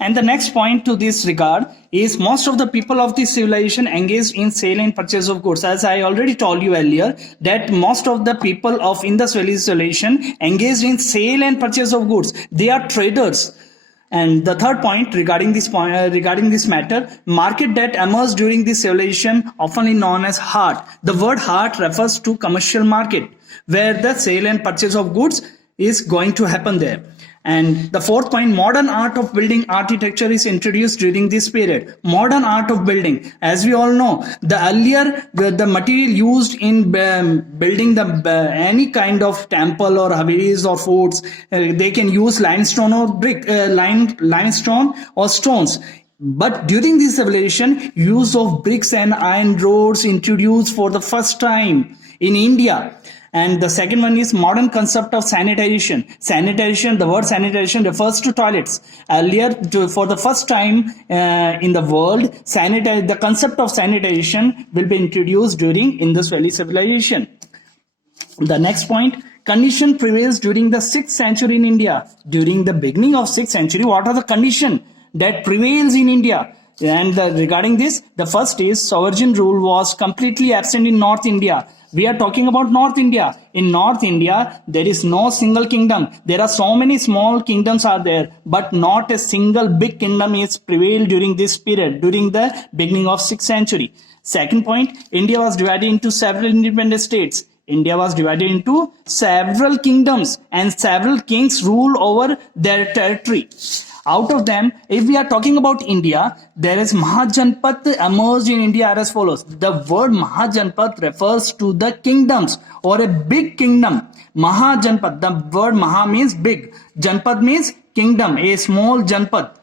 And the next point to this regard is most of the people of this civilization engaged in sale and purchase of goods. As I already told you earlier, that most of the people of Indus Valley civilization engaged in sale and purchase of goods. They are traders. And the third point regarding this matter, market that emerged during this civilization, often known as hart. The word hart refers to commercial market, where the sale and purchase of goods is going to happen there. And the fourth point, modern art of building architecture is introduced during this period. Modern art of building, as we all know, the earlier the material used in building the any kind of temple or havelis or forts, they can use limestone or limestone or stones. But during this civilization, use of bricks and iron rods introduced for the first time in India. And the second one is modern concept of sanitation. Sanitation, the word sanitation refers to toilets. Earlier, for the first time in the world, the concept of sanitation will be introduced during Indus Valley civilization. The next point, condition prevails during the 6th century in India. During the beginning of 6th century, what are the condition that prevails in India? And regarding this, the first is sovereign rule was completely absent in North India. We are talking about North India. In North India, there is no single kingdom. There are so many small kingdoms are there, but not a single big kingdom is prevailed during this period, during the beginning of 6th century. Second point, India was divided into several independent states. India was divided into several kingdoms and several kings ruled over their territory. Out of them, if we are talking about India, there is Mahajanpat emerged in India as follows. The word Mahajanpat refers to the kingdoms or a big kingdom. Mahajanpat, the word Maha means big. Janpad means kingdom, a small Janpad.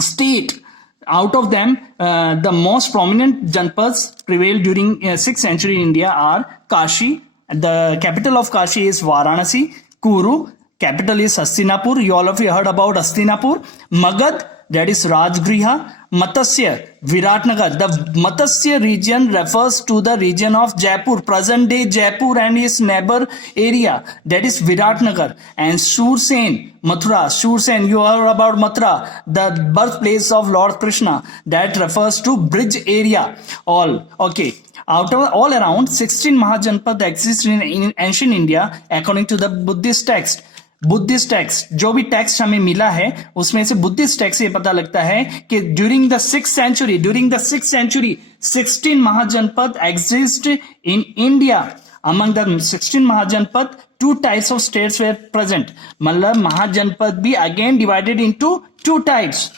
State. Out of them, the most prominent Janpads prevailed during 6th century in India are Kashi. The capital of Kashi is Varanasi. Kuru. Capital is Hastinapur. All of you heard about Hastinapur. Magad, that is Rajgriha. Matsya, Viratnagar. The Matsya region refers to the region of Jaipur, present day Jaipur and its neighbor area, that is Viratnagar. And Sursen, Mathura. Sursen, you heard about Mathura, the birthplace of Lord Krishna, that refers to bridge area. All okay. All around 16 Mahajanpad exist in ancient India according to the Buddhist text. Buddhist text, जो भी text हमें मिला है उसमें से Buddhist text ये पता लगता है कि during the 6th century 16 mahajanapada exist in India. among the 16 mahajanapada 2 types of states were present. मतलब महाजनपद भी again divided into 2 types.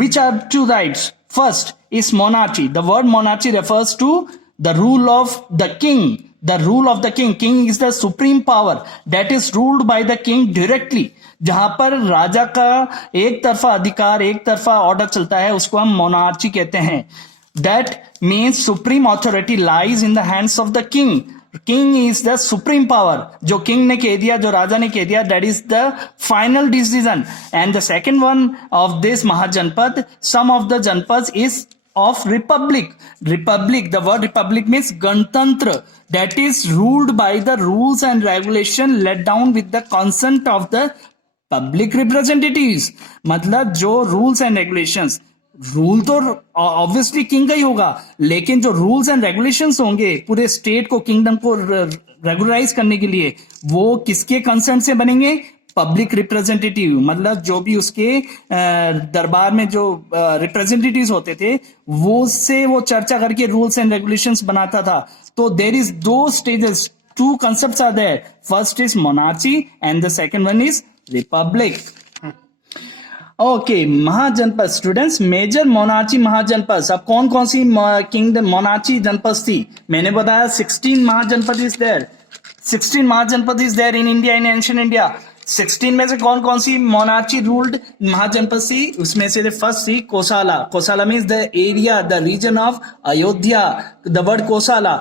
Which are 2 types? First is monarchy. The word monarchy refers to the rule of the king. The rule of the king. King is the supreme power that is ruled by the king directly. जहां पर राजा का एक तरफा अधिकार, एक तरफा order चलता है, उसको हम मोनार्ची कहते हैं. That means supreme authority lies in the hands of the king. King is the supreme power. जो king ने कह दिया, जो राजा ने कह दिया, that is the final decision. And the second one of this Mahajanpad, some of the Janpads is of republic. The word republic means Gantantra, that is ruled by the rules and regulation laid down with the consent of the public representatives. मतलब जो rules and regulations, rule तो obviously king का ही होगा, लेकिन जो rules and regulations होंगे पूरे state को, किंगडम को रेगुलराइज करने के लिए, वो किसके कंसर्न से बनेंगे? Public representative. मतलब जो भी उसके दरबार में जो रिप्रेजेंटेटिव्स होते थे वो से वो चर्चा करके रूल्स एंड रेगुलेशंस बनाता था. तो देयर इज दो stages, 2 concepts are there. First is monarchy and the second one is republic. Okay, mahajanapada students, major monarchy mahajanapada. अब कौन कौन सी किंगडम मोनार्ची जनपद थी? मैंने बताया 16 mahajanapada is there. 16 mahajanapada is there in India, in ancient India. 16 में से कौन कौन सी मोनार्ची रूल्ड महाजनपद थी? उसमें से फर्स्ट थी Kosala. Kosala means the area, the region of Ayodhya, the word Kosala.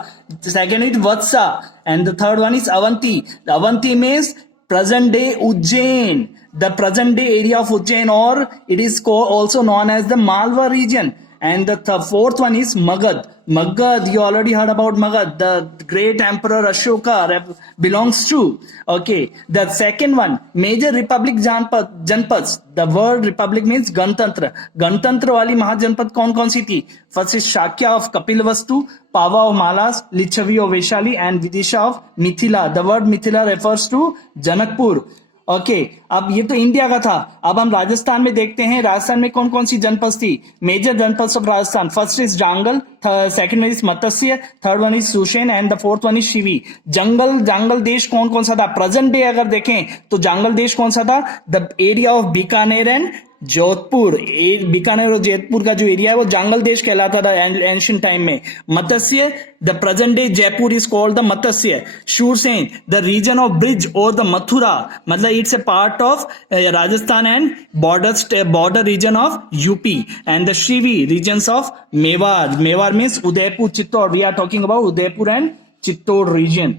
Second is Vatsa and the third one is Avanti. Avanti means present day Ujjain, the present day area of Ujjain, or it is also known as the Malwa region. And the fourth one is Magad. Magad, you already heard about Magad. The great emperor Ashoka belongs to. Okay. The second one, major republic janpads. The word republic means Gantantra. Gantantra wali महाजनपद कौन कौन सी थी? First is Shakya of Kapilavastu, Pava of Malas, Lichavi of Vaishali, and Vidisha of Mithila. The word Mithila refers to Janakpur. Okay अब ये तो India का था. अब हम राजस्थान में देखते हैं राजस्थान में कौन कौन सी जनपद थी. मेजर जनपद of Rajasthan, first is Jangal, second one is Matsya, third one is Sushen and the fourth one is Shivi. Jangal देश कौन कौन सा था? प्रेजेंट डे अगर देखें तो जांगल देश कौन सा था? The area of Bikaner and Jodhpur. Bikaner और जोधपुर का जो एरिया है वो जांगल देश कहलाता था एंशियंट टाइम में. Matsya, the present day Jaipur is called the Matsya. Shurasena, the region of Brij और द मथुरा, मतलब it's a part of Rajasthan and border region of UP. And the Shivi, regions of Mewar. Mewar means Udaipur, Chittor. We are talking about Udaipur and Chittor reason.